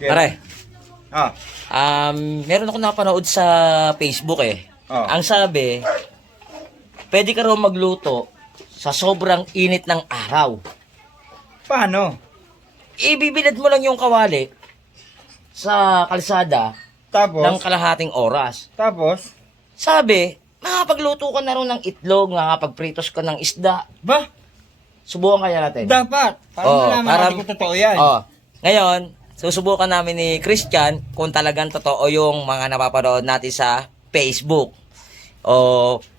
Pare, Ah. meron ako napanood sa Facebook eh. Oh. Ang sabi, pwede ka raw magluto sa sobrang init ng araw. Paano? Ibibilad mo lang yung kawali sa kalsada ng Tapos? kalahating oras. Tapos? Sabi, makapagluto ka na rin ng itlog, makapagpritos ka ng isda. Ba? Subukan kaya natin. Dapat. Para Oo, malaman para- natin kung totoo yan. Ngayon, susubukan namin ni Christian kung talagang totoo yung mga napapanood natin sa Facebook.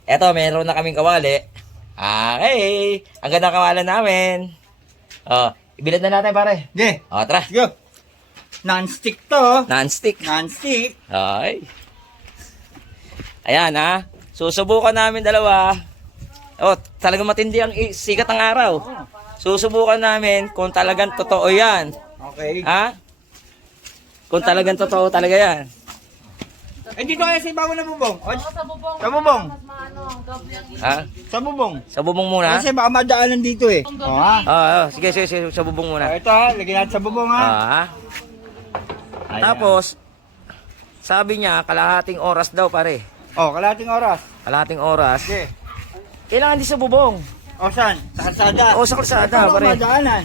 Eto, meron na kaming kawali. Okay, ang ganda ng kawalan namin. Ibilad na natin pare. Okay. Tara. Let's go. Non-stick to. Non-stick. Non-stick. Okay. Ayan ha. Susubukan namin dalawa. Talagang matindi ang sikat ng araw. Susubukan namin kung talagang totoo yan. Okay. Ha? Kung talagang totoo talaga yan. Dito kaya sa ibabaw ng bubong. Sa bubong. Sa bubong. Mas maano, gabi ang Ha? Sa bubong. Sa bubong muna? Kasi baka madaanan dito eh. Ha? Sige, sa bubong muna. Ito ha, lagyan natin sa bubong ha. Ayan. Tapos, sabi niya, kalahating oras daw pare. Kalahating oras. Kalahating oras. Okay. Kailangan di sa bubong. Saan? Sa kalsada. Sa kalsada Baka pare. madaanan.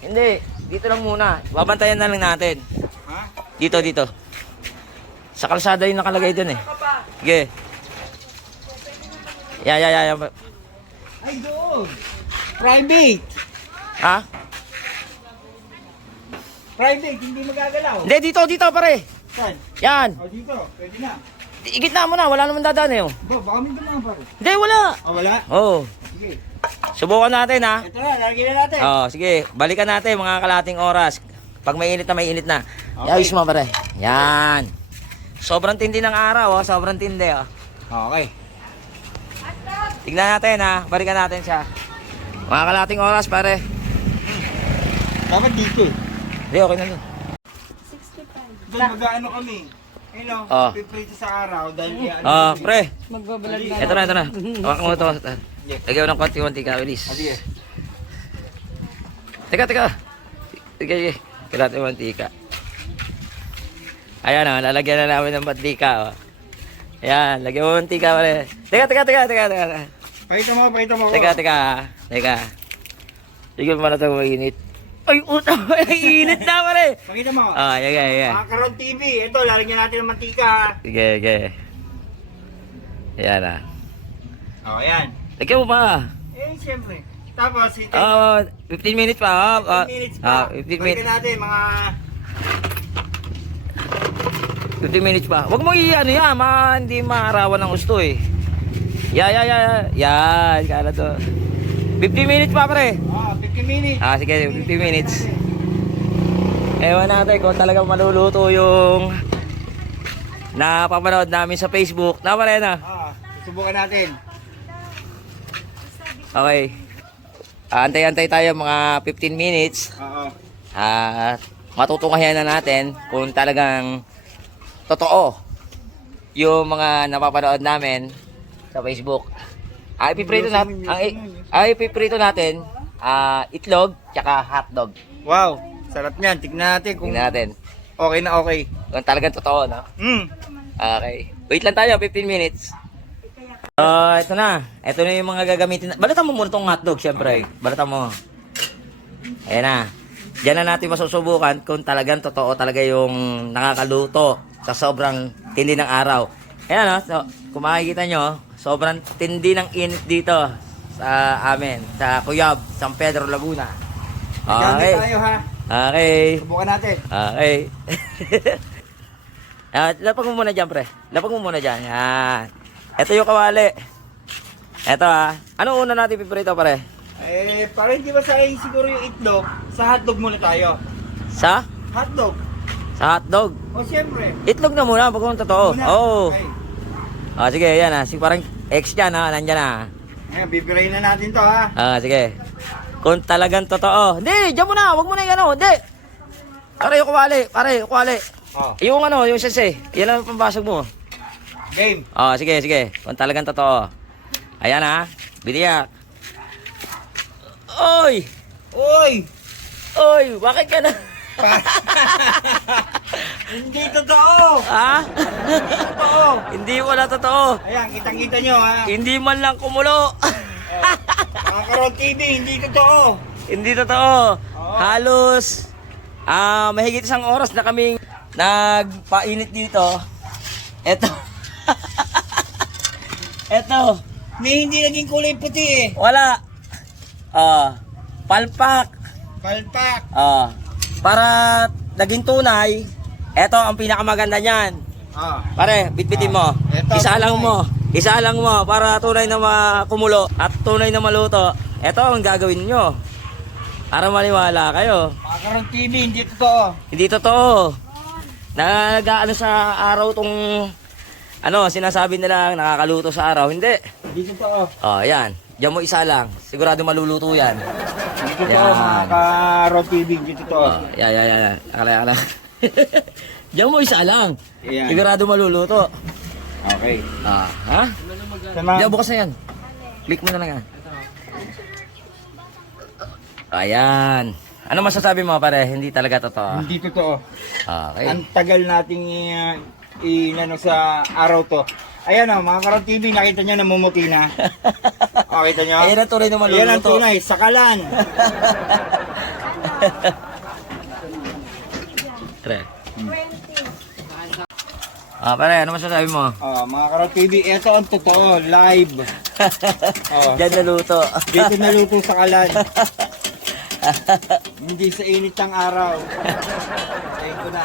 Hindi, dito lang muna. Babantayan na lang natin. Ha? Dito. Sa kalsada yung nakalagay dun eh. Sige. Yeah. Ay doon. Private. Ha? Private, hindi magagalaw. Hindi, dito pare. Saan? Yan. Dito. Pwede na. Igitna mo na, wala naman dadaan eh. Baka may dumaan pa rin. Hindi, wala. Wala? Sige. Sige. Subukan natin ha. Ito na, lagyan na natin. Sige, balikan natin mga kalating oras. Pag may init na. Okay. Ayos mo pare. Yan. Sobrang tindi ng araw, sobrang tindi. Okay. Tignan natin ha, balikan natin siya. Mga kalating oras pare. Dapat dito eh. Hindi, okay na yun. Doon mag-ano kami. Piprito sa araw dahil Pre, magbabalag na. ito na. Hawakan mo ito. Lagyan mo ng konti-konti ka, bilis. Sige. Teka. Sige. Kailangan mantika. Ayan o, lalagyan na namin ng mantika. Ayan, lagyan mo mantika pare. Teka. Pakita mo. Teka. Sige mo na ito mainit. Ay, utang, init na pare. Pakita mo. Yan. Makaroon TV. Ito, lalagyan natin ng mantika. Sige. Ayan ah. Yan. Lagyan mo pa. Siyempre. Tapos, 15 minutes pa. 15 minutes pa. 15 minutes. Balikan natin mga... 15 minutes pa. Huwag mo i-ano yan, hindi maarawan ng gusto eh. Yan, kala to. 15 minutes pa pare. 15 minutes. Sige, 15 minutes. Ewan natin kung talagang maluluto yung napapanood namin sa Facebook. Na pare na. Subukan natin. Okay. Antay-antay tayo mga 15 minutes. At matutunghayan na natin kung talagang totoo yung mga napapanood namin sa Facebook. Ipiprito natin itlog tsaka hotdog. Wow, sarap niyan. Tignan natin kung Tingnan natin okay na okay. kung talagang totoo, no? Okay. Wait lang tayo, 15 minutes. Ito na. Ito na yung mga gagamitin. Balatan mo muna itong hotdog, syempre. Balatan mo. Ayan na. Diyan na natin masusubukan kung talagang totoo talaga yung nakakaluto sa sobrang tindi ng araw. Ayan no, so, kung makikita nyo, sobrang tindi ng init dito sa amin, sa Cuyab, San Pedro, Laguna. Gamit tayo ha. Okay. Subukan natin. Okay. Lapag mo muna dyan, pre. Lapag mo muna dyan. Yan. Ito yung kawali. Ito Ano una natin piprito, pare? Para hindi ba sayang siguro yung itlog, sa hotdog muna tayo. Sa? Hotdog. Sa hotdog. Siyempre. Itlog na muna, pag kung totoo. Muna. Okay. Sige, yan Sige, parang X dyan nandyan Ngayon, bibirayin na natin to ha. Sige. Kung talagang totoo. Hindi, dyan muna. Huwag mo na yung Hindi. Pare, yung kuwali. Yung yung sese. Yan ang pambasag mo. Game. Sige. Kung talagang totoo. Ayan Biniyak. Oy! Oy! Bakit ka na? Ha? Totoo. Hindi wala totoo. Ayan, kitang-kita nyo ha. Hindi man lang kumulo. Makakaroon TV, hindi totoo. Hindi totoo. Halos mahigit isang oras na kaming nagpainit dito. Eto. Eto. Hindi naging kulay puti eh. Wala. Palpak. Palpak. Para naging tunay, eto ang pinakamaganda niyan. Pare, bitbitin mo. Eto, Isa lang tunay. mo. Isa lang mo para tunay na makumulo at tunay na maluto. Eto ang gagawin nyo. Para maniwala kayo. Makakaroon TV, hindi totoo. Hindi totoo. Nag-ano sa araw tong sinasabi nila nakakaluto sa araw. Hindi. Hindi totoo. Yan. Diyan mo isa lang. Sigurado maluluto yan. Hindi totoo, Yan. makakaroon TV, hindi totoo. Yan. Akala. Diyan mo isa lang. Yan. Sigurado maluluto. Okay. Ha? Sa mga... Diyan, bukas na yan. Click mo na lang yan. Ayan. Ano masasabi mo pare? Hindi talaga totoo. Hindi totoo. Okay. Ang tagal nating inano sa araw to. Ayan o, mga Karon TV, nakita nyo namumuti na. O, kita nyo? Ayan ang tunay na maluluto. Ayan ang tunay, sakalan. Tre. Pare, ano masasabi mo? Mga Karon TV, ito ang totoo, live. Diyan naluto. Dito naluto sakalan. Hindi sa init ng araw. Ayun ko na.